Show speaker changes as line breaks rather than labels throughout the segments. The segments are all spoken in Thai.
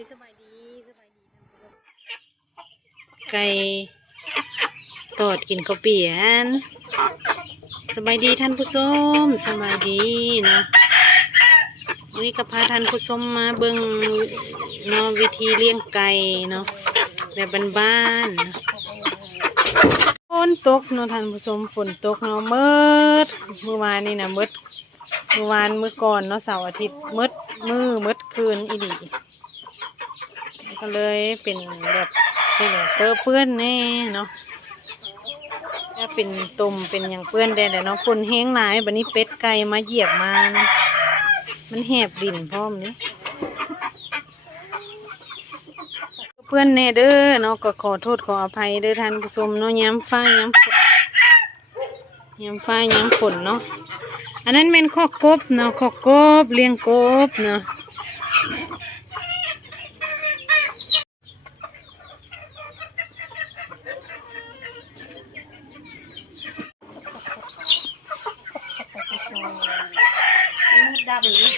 ยสบายดีสบายดีนผู้ชมไก่ตอดกินข้าวเปียนสบายดีท่านผู้ชมสบายดีเนาะวันนี้ก็พาท่านผู้ชมมาเบิ่งเนาะวิธีเลี้ยงไก่เนาะแบบบ้านๆฝนตกเนาะท่านผู้ชมฝนตกเนาะมืดเมื่อวานนี่นะมืดเมื่อวานเมื่อก่อนเนาะเสาร์อาทิตย์มืดมือมืดคืนอีดี ก็เลยเป็นแบบใช่เลยเปื้อเปื้อนแน่เนาะถ้าเป็นตุ่มเป็นอย่างเปื้อนได้แต่เนาะฝนแห้งหลายบันนี้เป็ดไก่มาเหยียบมานะมันแหบดินพร้อมนี่เพื่อนแน่เด้อเนาะก็ขอโทษขออภัยเด้อท่านผู้ชมเนาะย้ำฟ้าย้ำฝนย้ำฟ้าย้ำฝนเนาะอันนั้นเป็นข้อกบเนาะข้อกบเลี้ยงกบเนาะ
ดำนี่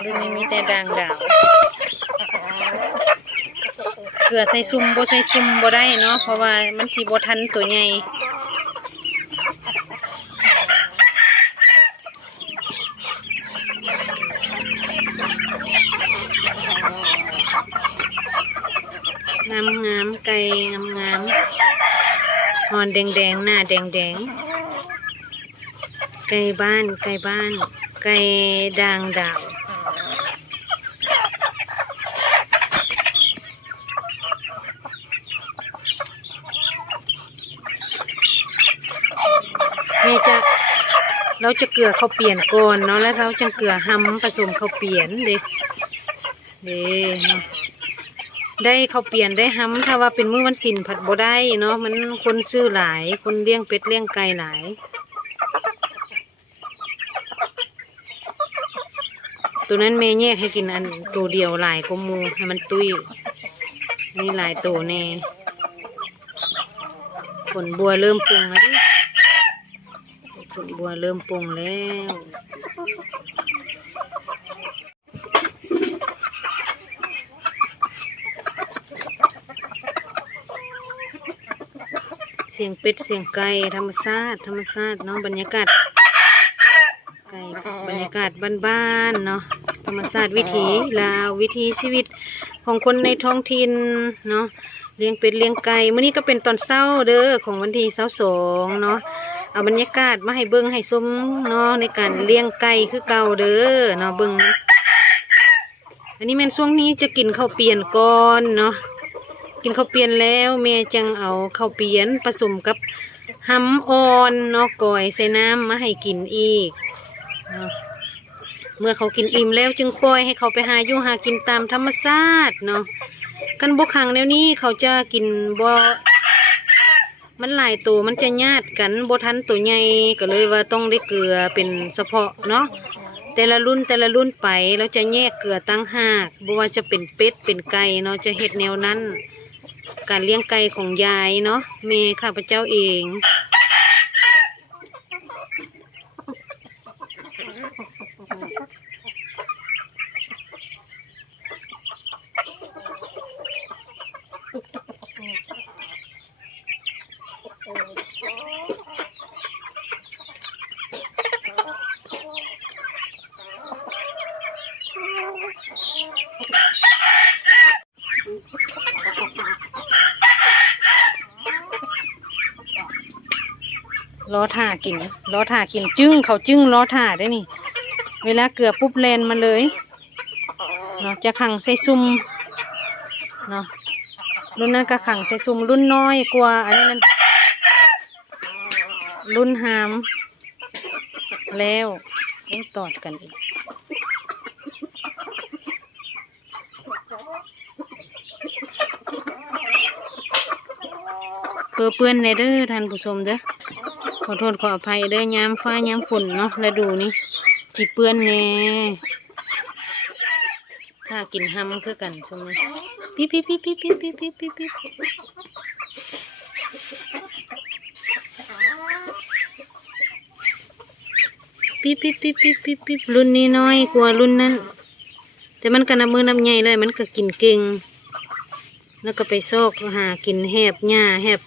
เรื่องนี้มีแต่ด่างดาวเกลื อใส่ซุ่มบ่ใส่ซุ่มบ่ได้เนาะเพราะว่ามันสีบ่ทันตัวใหญ่งามงามไก่งามงามหอนแดงแดงหน้าแดงแดงไก่บ้านไก่บ้าน ไก่ด่างดาว นี่จะเราจะเกลือข้าวเปลี่ยนก่อนเนาะแล้วเราจะเกลือห้ำผสมข้าวเปลี่ยนเด็เด้เนาะได้ข้าวเปลี่ยนได้ห้ำถ้าว่าเป็นมื้อวันศิลผัดบ่ได้เนาะมันคนซื้อหลาย คนเลี้ยงเป็ดเลี้ยงไก่หลายตัวนั้นแม่แยกให้กินอันตัวเดียวหลายกว่าหมูให้มันตุ้ยนี่หลายตัวแน่ผลบัวเริ่มปรุงแล้ว ดิผลบัวเริ่มปรุงแล้วเสียงเป็ดเสียงไก่ธรรมชาติธรรมชาติเนาะบรรยากาศไก่บรรยากาศบ้านๆเนาะธรรมชาติวิถีลาววิถีชีวิตของคนในท้องถิ่นเนาะเลี้ยงเป็ดเลี้ยงไก่เมื้อนี้ก็เป็นตอนเช้าเด้อของวันที่เช้าสองเนาะ เอาบรรยากาศมาให้เบิ่งให้ชมเนาะในการเลี้ยงไก่คือเก่าเด้อเนาะเบิ่งอันนี้แม่นช่วงนี้จะกินข้าวเปลี่ยนก่อนเนาะกินข้าวเปลี่ยนแล้วแม่จังเอาข้าวเปลี่ยนผสมกับหำอ่อนเนาะก่อยใส่น้ำมาให้กินอีก เมื่อเขากินอิ่มแล้วจึงปล่อยให้เขาไปหาอยู่หากินตามธรรมชาติเนาะกันบกขังแนวนี้เขาจะกินบ่ มันหลายตัวมันจะญาติกันบทันตัวใหญ่ก็เลยว่าต้องได้เกลือเป็นเฉพาะเนาะแต่ละรุ่นแต่ละรุ่นไปแล้วจะแยกเกลือตั้งหากบ่ว่าจะเป็นเป็ดเป็นไก่เนาะจะเห็ดแนวนั้น การเลี้ยงไก่ของยายเนาะเมข้าพเจ้าเอง ล้อถ่ากินล้อถ่ากิน จึ้งเขาจึ้งล้อถ่าได้นี่ เวลาเกลือปุ๊บแลนมาเลยเนาะจะขังใส่ซุ่มเนาะรุ่นนั้นก็ขังใส่ซุ่มรุ่นน้อยกว่า อันนี้มันรุ่นหาม แล้วต้องตอดกันอีกเปื้อเปื้อนในเด้อท่านผู้ชมเด้อ ขอโทษขออภัยเด้อยามฟ้ายามฝนเนาะแล้วดูนี่จีเปื้อนแน่ถ้ากินห้ำคือกันใช่ไหมปิ๊บปิ๊บปิ๊บปิ๊บปิ๊บปิ๊บปิ๊บปิ๊บปิ๊บปิ๊บปิ๊บปิ๊บปิ๊บปิ๊บปิ๊บรุ่นนี้น้อยกว่ารุ่นนั้น แต่มันก็น้ำมือน้ำใหญ่เลยมันก็กินเก่ง แล้วก็ไปซอกหากินแหบหญ้าแหบ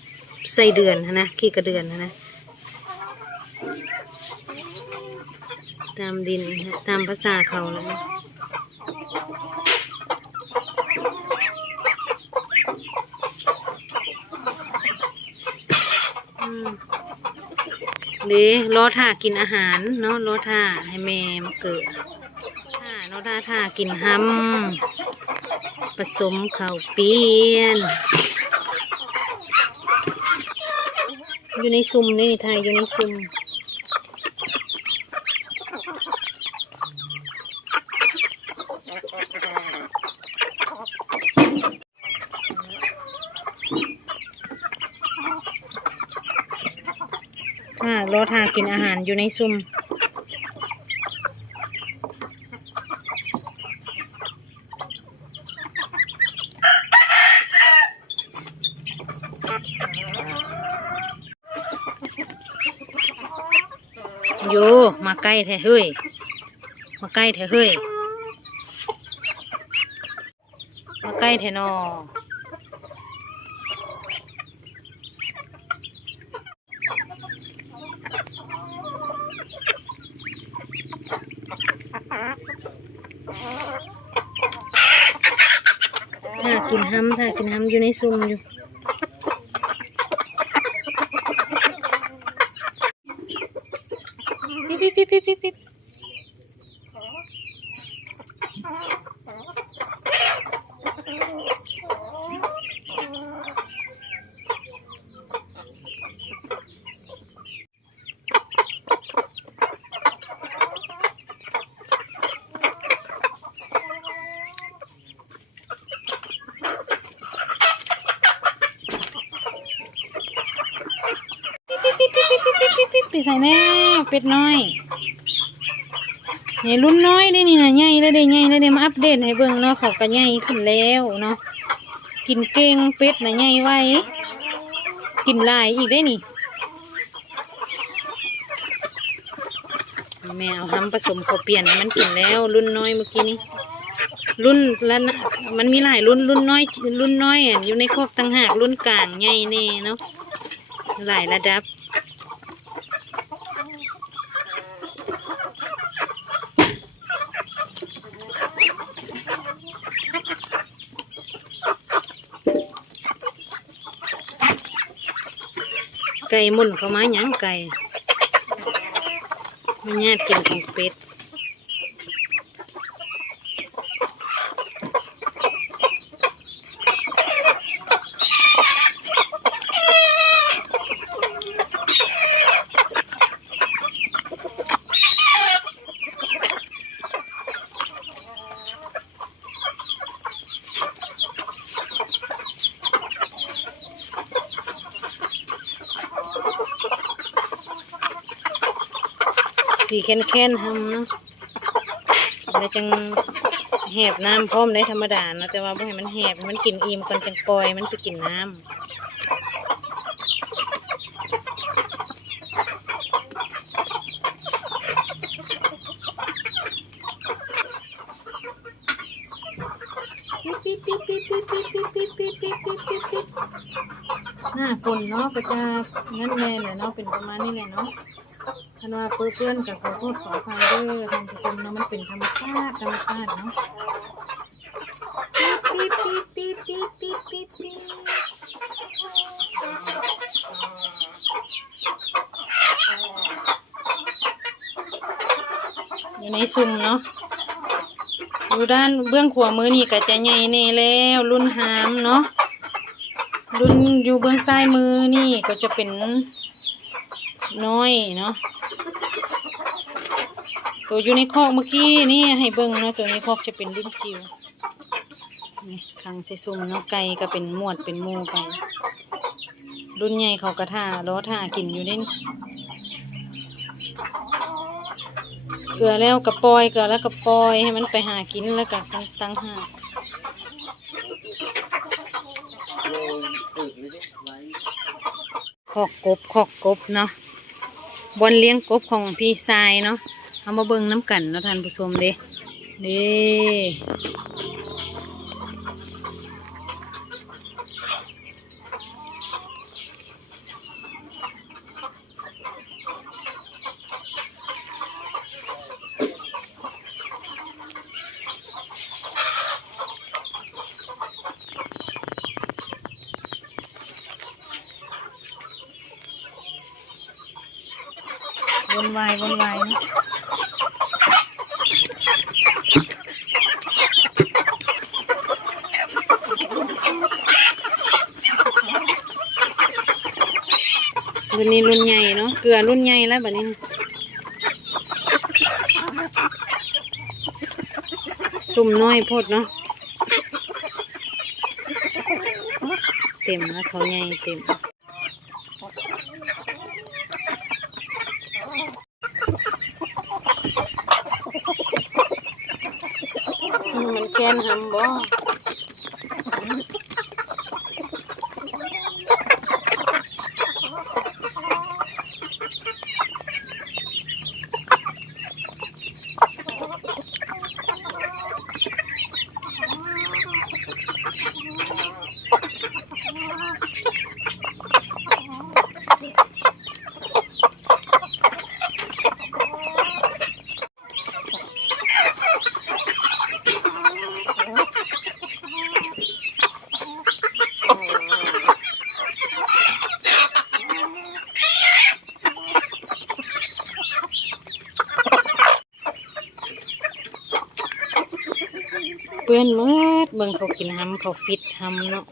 ไส้เดือนนะขี้กระเดือนนะ ตามดินฮะตามภาษาเขาเลยอืมเด้รอท่ากินอาหารเนาะรอท่าให้แม่มาเกิดท่าเนาะท่าท่ากินห้ำผสมข้าวเปียน อยู่ในซุ่มนี่ไทยอยู่ในซุ่ม ทากินอาหารอยู่ในซุ่มโยมาใกล้แท้เฮ้ย มาใกล้แท้เฮ้ย มาใกล้แท้นอ กินห้ำถ่ากินห้ำอยู่ในซุ่มอยู่ ปิ๊บปิ๊บปิ๊บปิ๊บปิ๊บปิ๊บ ไปใส่แน่เป็ดน้อยนี่รุ่นน้อยได้นี่นะใหญ่เลยได้ใหญ่เลยได้มาอัปเดตให้เบิ่งเนาะเขาก็ใหญ่ขึ้นแล้วเนาะกินเก่งเป็ดนะใหญ่ไว้ กินลายอีกได้นี่แม่เอาทำผสมเขาเปลี่ยนมันกินแล้ว รุ่นน้อยเมื่อกี้นี้รุ่นแล้วนะมันมีหลายรุ่นรุ่นน้อย รุ่นน้อยอะอยู่ในคอกต่างหากรุ่นกลางใหญ่แน่เนาะหลายระดับ ไก่มุนเข้ามาหยังไก่มันแย่กินของเป็ด สีแค้นๆทำเนาะแล้วจังแหบน้ำพร้อมได้ธรรมดาเนาะแต่ว่าบ่ให้มันแหบมันกินอิ่มก่อนจังปล่อยมันไปกินน้ำหน้าฝนเนาะก็จะนั่นแหละแหละเนาะเป็นประมาณนี้แหละเนาะ คันว่าเพื่อนๆกับขอโทษขออภัยเด้อท่านผู้ชมเนาะมันเป็นธรรมชาติธรรมชาติเนาะปี๊ปี๊ปี๊ปี๊ปี๊ปี๊ปี๊อยู่ในซุ่มเนาะอยู่ด้านเบื้องขวามือนี่ก็จะใหญ่แน่แล้วรุ่นหามเนาะรุ่นอยู่เบื้องซ้ายมือนี่ก็จะเป็นน้อยเนาะ ตัวอยู่ในคอกเมื่อกี้นี่ให้เบิ้งเนาะตัวในคอกจะเป็นรุ่นจิ๋วนี่ขังใส่ซุ่มเนาะไก่ก็เป็นหมวดเป็นมูไปรุ่นใหญ่เขากระทาล้อทากินอยู่นี่เกลือแล้วกระปลอยเกลือแล้วกระปลอยให้มันไปหากินแล้วก็ตั้งหาขอกกบขอกกบเนาะบนเลี้ยงกบของพี่ทรายเนาะ เอามาเบิ่งน้ำกันเนาะท่านผู้ชมเด้นี่วนวายวนวายนะ รุ่นนี้รุ่นใหญ่เนาะเกลือรุ่นใหญ่แล้วแบบนี้นะสุ่มน้อยพดเนาะเต็มแล้วเขาใหญ่เต็มมมันแค้นหำบ่ เปื้อนเมื่อเบิ่งเขากินหำเขาฟิตหำเนาะ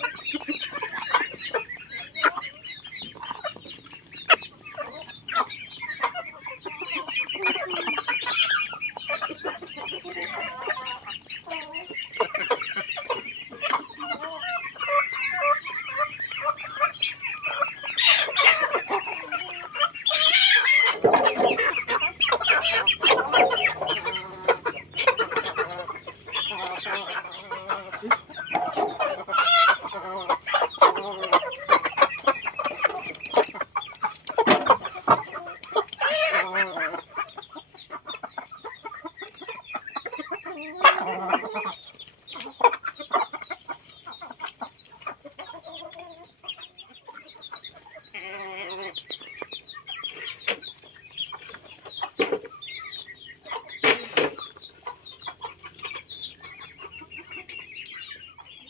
เก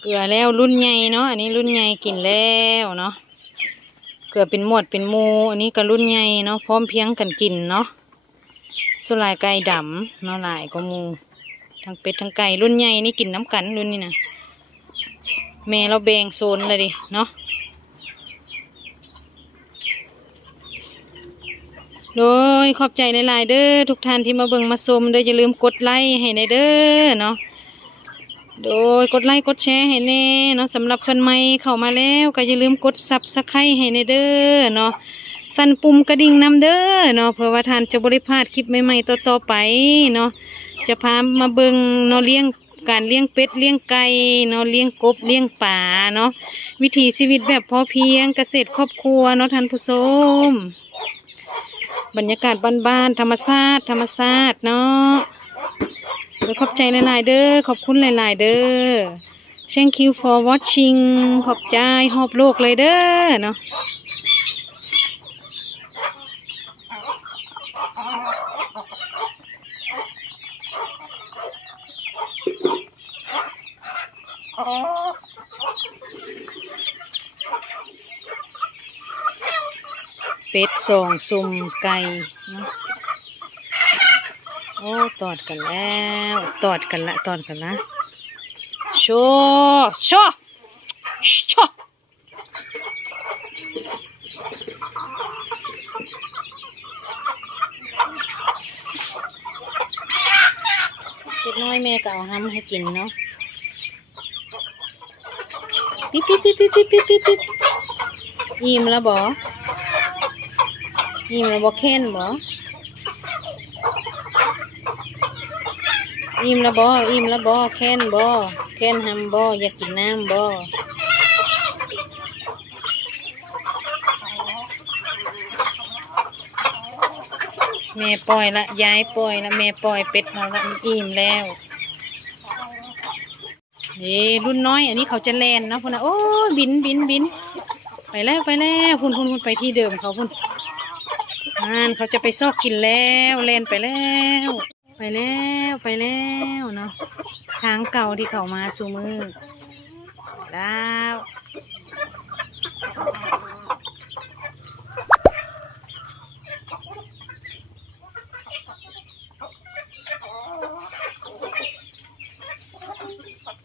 ลือแล้วรุ่นใหญ่เนาะอันนี้รุ่นใหญ่กินแล้วเนาะเกลือเป็นหมวดเป็นมูอันนี้ก็รุ่นใหญ่เนาะพร้อมเพียงกันกินเนาะส่วนหลายไก่ดำเนาะหลายก็มู ทั้งเป็ดทั้งไก่รุ่นใหญ่นี่กินน้ำกันรุ่นนี้นะแม่เราแบ่งโซนเลยดิเนาะโดยขอบใจหลายๆเด้อทุกท่านที่มาเบิ่งมาชมเด้ออย่าลืมกดไลค์ให้ในเด้อเนาะโดยกดไลค์กดแชร์ให้แน่เนาะสำหรับเพื่อนใหม่เข้ามาแล้วก็อย่าลืมกดซับสไครต์ให้ในเด้อเนาะสั่นปุ่มกระดิ่งนำเด้อเนาะเพื่อว่าท่านจะบริพลาดคลิปใหม่ๆต่อๆไปเนาะ จะพามาเบิงเนาะเลี้ยงการเลี้ยงเป็ดเลี้ยงไก่เนาะเลี้ยงกบเลี้ยงป่าเนาะวิถีชีวิตแบบพอเพียงเกษตรครอบครัวเนาะท่านผู้ชมบรรยากาศบ้านๆธรรมชาติธรรมชาติเนาะขอบใจหลายๆเด้อขอบคุณหลายๆเด้อ thank you for watching ขอบใจหอบโลกเลยเด้อเนาะ เป็ดสองซุ่มไก่เนาะโอ้ตอดกันแล้วตอดกันละตอดกันละโชว์โชว์โชว์เล็กน้อยแม่ก็เอาห้ำให้กินเนาะ ปิ๊บปิ๊บปิ๊บปิ๊บปิ๊บปิ๊บปิ๊บปิ๊บอิ่มแล้วบออิ่มแล้วบอเค้นบออิ่มแล้วบ่อิ่มแล้วบ่แค้นบ่แค้นหำบ่อยากกินน้ำบ่แม่ปล่อยละยายปล่อยละแม่ปล่อยเป็ดเราละอิ่มแล้ว เอ้รุ่นน้อย อันนี้เขาจะแลนเนาะพุ่นนะโอ้ยบินบินบินไปแล้วไปแล้วพุ่นพุ่นพุ่นไปที่เดิมเขาพุ่นอ่านเขาจะไปซอกกินแล้วแลนไปแล้ว ไปแล้วไปแล้วเนาะทางเก่าที่เขามาสู่มือแล้ว